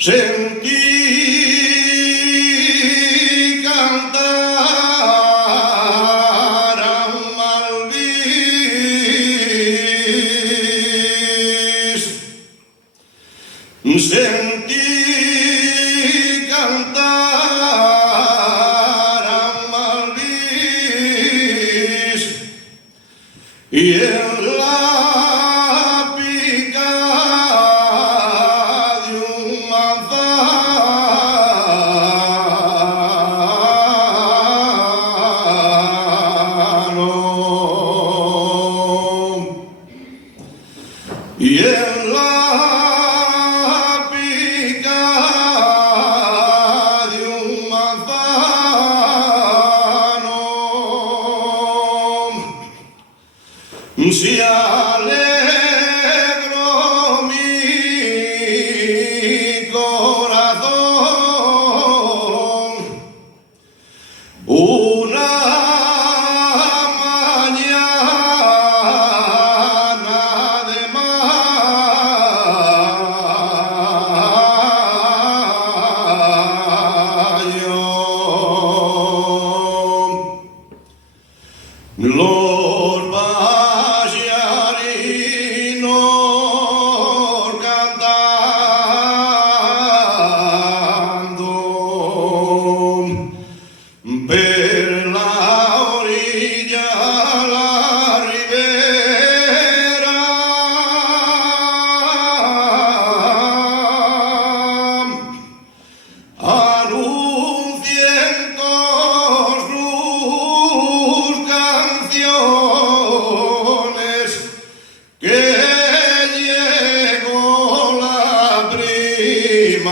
Sentí cantar a un malvis, sentí cantar a un malvis, y en la y en la pica de un manzano se alegró mi corazón. Una mañana de mayo, los pasearinos cantando per la orilla, la ribera, anuncien con sus canciones que llegó la primavera.